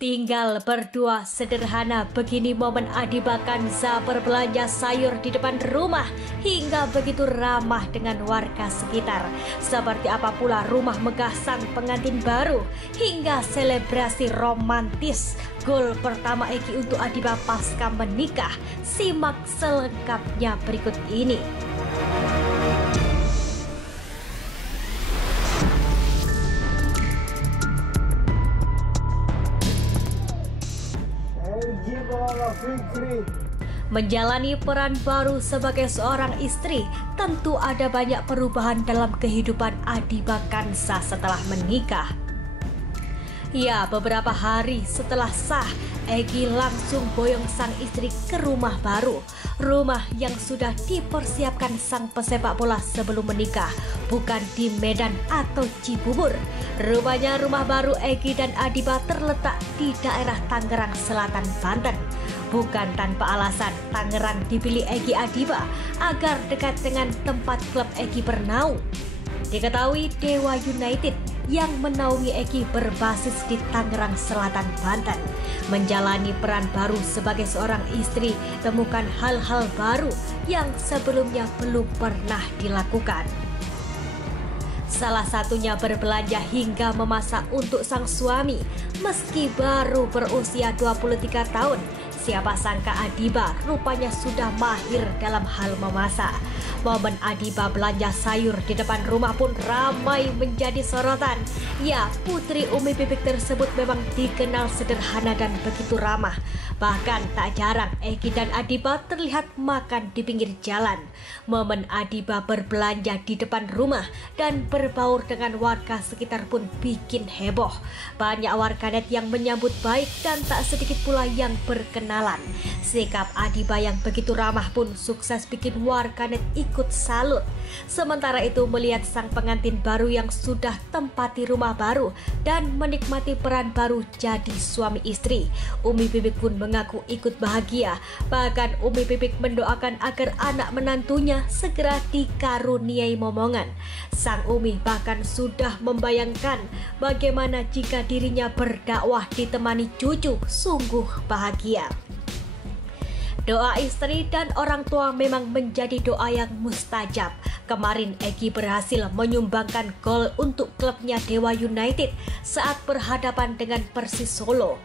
Tinggal berdua sederhana begini momen Adiba Kanza berbelanja sayur di depan rumah hingga begitu ramah dengan warga sekitar. Seperti apa pula rumah megah sang pengantin baru hingga selebrasi romantis gol pertama Egi untuk Adiba pasca menikah. Simak selengkapnya berikut ini. Menjalani peran baru sebagai seorang istri, tentu ada banyak perubahan dalam kehidupan Adiba Kanza setelah menikah. Ya, beberapa hari setelah sah, Egi langsung boyong sang istri ke rumah baru. Rumah yang sudah dipersiapkan sang pesepak bola sebelum menikah, bukan di Medan atau Cibubur. Rupanya rumah baru Egi dan Adiba terletak di daerah Tangerang Selatan, Banten. Bukan tanpa alasan, Tangerang dipilih Egi Adiba agar dekat dengan tempat klub Egi bernaung. Diketahui Dewa United yang menaungi Egi berbasis di Tangerang Selatan, Banten. Menjalani peran baru sebagai seorang istri, temukan hal-hal baru yang sebelumnya belum pernah dilakukan. Salah satunya berbelanja hingga memasak untuk sang suami. Meski baru berusia 23 tahun, siapa sangka Adiba rupanya sudah mahir dalam hal memasak. Momen Adiba belanja sayur di depan rumah pun ramai menjadi sorotan. Ya, putri Umi Pipik tersebut memang dikenal sederhana dan begitu ramah. Bahkan tak jarang Egi dan Adiba terlihat makan di pinggir jalan. Momen Adiba berbelanja di depan rumah dan berbaur dengan warga sekitar pun bikin heboh. Banyak warganet yang menyambut baik dan tak sedikit pula yang berkenalan. Sikap Adiba yang begitu ramah pun sukses bikin warganet ikut salut. Sementara itu, melihat sang pengantin baru yang sudah tempati rumah baru dan menikmati peran baru jadi suami istri, Umi Pipik pun mengaku ikut bahagia. Bahkan Umi Pipik mendoakan agar anak menantunya segera dikaruniai momongan. Sang Umi bahkan sudah membayangkan bagaimana jika dirinya berdakwah ditemani cucu, sungguh bahagia. Doa istri dan orang tua memang menjadi doa yang mustajab. Kemarin Egi berhasil menyumbangkan gol untuk klubnya Dewa United saat berhadapan dengan Persis Solo.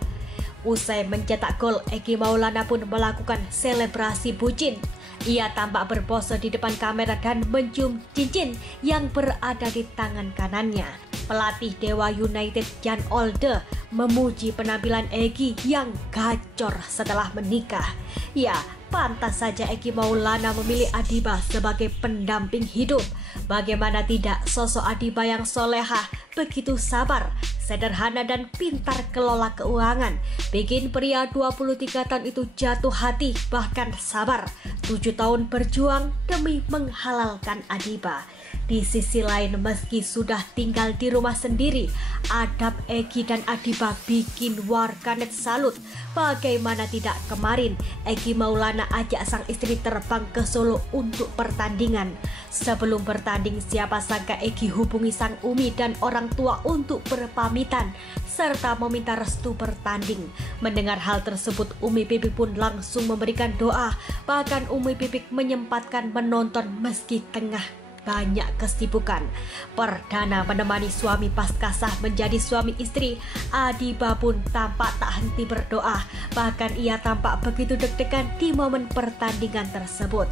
Usai mencetak gol, Egi Maulana pun melakukan selebrasi bucin. Ia tampak berpose di depan kamera dan mencium cincin yang berada di tangan kanannya. Pelatih Dewa United Jan Olde memuji penampilan Egi yang gacor setelah menikah. Ya, pantas saja Egi Maulana memilih Adiba sebagai pendamping hidup. Bagaimana tidak, sosok Adiba yang solehah, begitu sabar, sederhana dan pintar kelola keuangan, bikin pria 23 tahun itu jatuh hati bahkan sabar. 7 tahun berjuang demi menghalalkan Adiba. Di sisi lain, meski sudah tinggal di rumah sendiri, adab Egi dan Adiba bikin warganet salut. Bagaimana tidak, kemarin Egi Maulana ajak sang istri terbang ke Solo untuk pertandingan. Sebelum bertanding, siapa sangka Egi hubungi sang Umi dan orang tua untuk berpamitan serta meminta restu bertanding. Mendengar hal tersebut, Umi Pipik pun langsung memberikan doa. Bahkan Umi Pipik menyempatkan menonton meski tengah banyak kesibukan. Perdana menemani suami pasca sah menjadi suami istri, Adiba pun tampak tak henti berdoa. Bahkan ia tampak begitu deg-degan di momen pertandingan tersebut.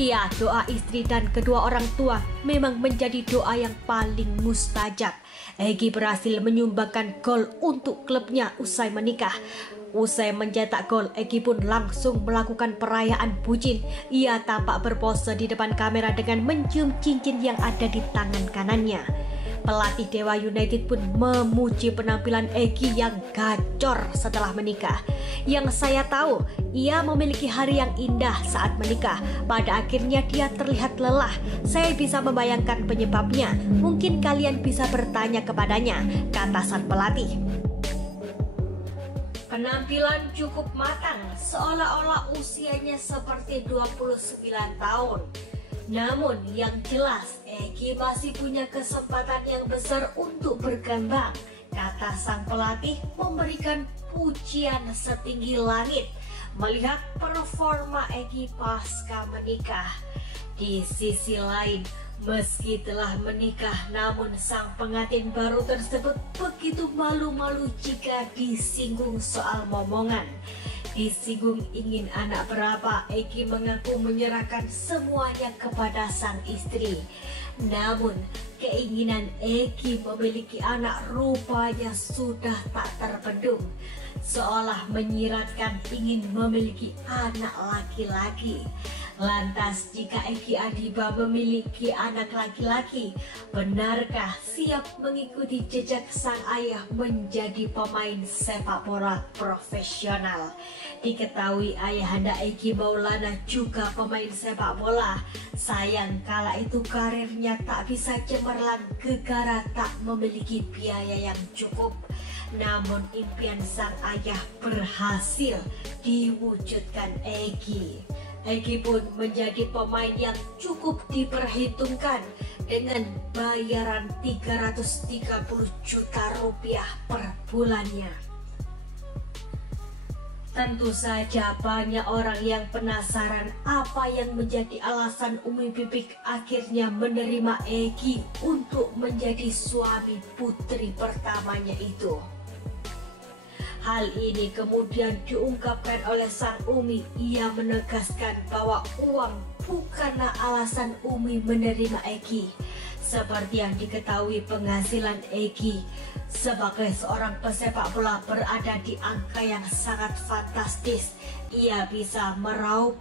Ya, doa istri dan kedua orang tua memang menjadi doa yang paling mustajab. Egi berhasil menyumbangkan gol untuk klubnya usai menikah. Usai mencetak gol, Egi pun langsung melakukan perayaan bucin. Ia tampak berpose di depan kamera dengan mencium cincin yang ada di tangan kanannya. Pelatih Dewa United pun memuji penampilan Egi yang gacor setelah menikah. Yang saya tahu, ia memiliki hari yang indah saat menikah. Pada akhirnya dia terlihat lelah. Saya bisa membayangkan penyebabnya. Mungkin kalian bisa bertanya kepadanya, kata sang pelatih. Penampilan cukup matang, seolah-olah usianya seperti 29 tahun. Namun yang jelas, Egi masih punya kesempatan yang besar untuk berkembang. kata sang pelatih memberikan pujian setinggi langit melihat performa Egy pasca menikah. Di sisi lain, meski telah menikah, namun sang pengantin baru tersebut begitu malu-malu jika disinggung soal momongan. Disinggung ingin anak berapa, Egy mengaku menyerahkan semuanya kepada sang istri. Namun, keinginan Egy memiliki anak rupanya sudah tak terbendung, seolah menyiratkan ingin memiliki anak laki-laki. Lantas, jika Egy Adiba memiliki anak laki-laki, benarkah siap mengikuti jejak sang ayah menjadi pemain sepak bola profesional? Diketahui ayahanda Egy Maulana juga pemain sepak bola. Sayang kala itu karirnya tak bisa cemerlang gegara tak memiliki biaya yang cukup. Namun impian sang ayah berhasil diwujudkan Egy. Egy pun menjadi pemain yang cukup diperhitungkan dengan bayaran 330 juta rupiah per bulannya. Tentu saja banyak orang yang penasaran apa yang menjadi alasan Umi Pipik akhirnya menerima Egy untuk menjadi suami putri pertamanya itu. Hal ini kemudian diungkapkan oleh sang Umi. Ia menegaskan bahwa uang bukanlah alasan Umi menerima Egy. Seperti yang diketahui, penghasilan Egy sebagai seorang pesepak bola berada di angka yang sangat fantastis. Ia bisa meraup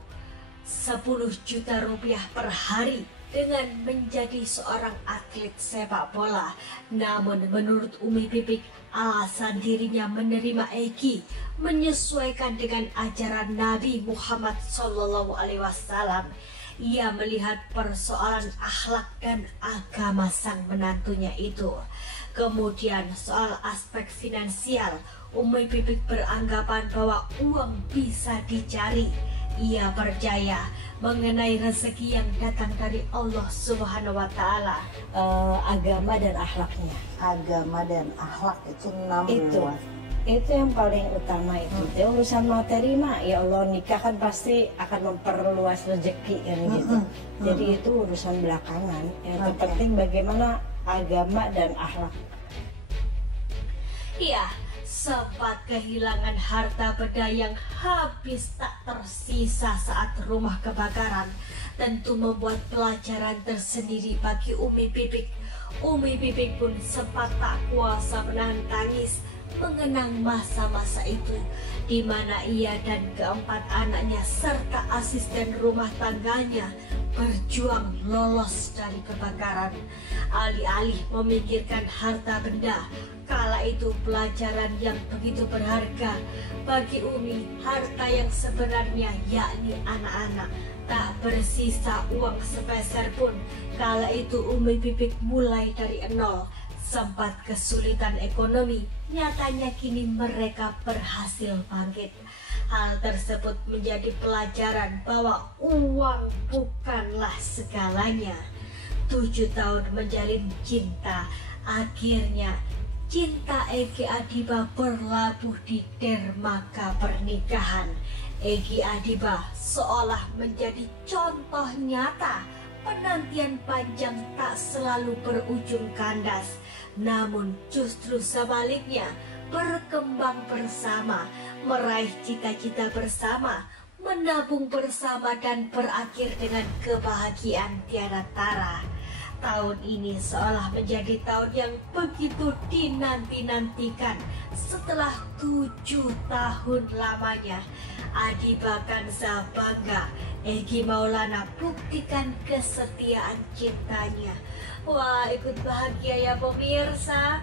10 juta rupiah per hari dengan menjadi seorang atlet sepak bola. Namun menurut Umi Pipik, alasan dirinya menerima Egy menyesuaikan dengan ajaran Nabi Muhammad SAW. Ia melihat persoalan akhlak dan agama sang menantunya itu. Kemudian soal aspek finansial, Umi Pipik beranggapan bahwa uang bisa dicari. Ia percaya mengenai rezeki yang datang dari Allah Subhanahu wa Ta'ala. Agama dan akhlaknya. Agama dan akhlak itu Itu yang paling utama itu. Urusan materi mah ya Allah, nikah kan pasti akan memperluas rezeki kan gitu. Jadi itu urusan belakangan. Yang terpenting bagaimana agama dan akhlak. Iya, sempat kehilangan harta benda yang habis tak tersisa saat rumah kebakaran, tentu membuat pelajaran tersendiri bagi Umi Pipik. Umi Pipik pun sempat tak kuasa menahan tangis mengenang masa-masa itu, di mana ia dan keempat anaknya serta asisten rumah tangganya berjuang lolos dari kebakaran. Alih-alih memikirkan harta benda, kala itu pelajaran yang begitu berharga bagi Umi, harta yang sebenarnya yakni anak-anak. Tak bersisa uang sepeser pun. Kala itu Umi Pipik mulai dari nol. Sempat kesulitan ekonomi, nyatanya kini mereka berhasil bangkit. Hal tersebut menjadi pelajaran bahwa uang bukanlah segalanya. 7 tahun menjalin cinta, akhirnya cinta Egy Adiba berlabuh di dermaga pernikahan. Egy Adiba seolah menjadi contoh nyata. Penantian panjang tak selalu berujung kandas, namun justru sebaliknya berkembang bersama, meraih cita-cita bersama, menabung bersama dan berakhir dengan kebahagiaan tiada tara. Tahun ini seolah menjadi tahun yang begitu dinanti-nantikan. Setelah 7 tahun lamanya, Adiba Kanza bangga Egy Maulana buktikan kesetiaan cintanya. Wah, ikut bahagia ya pemirsa.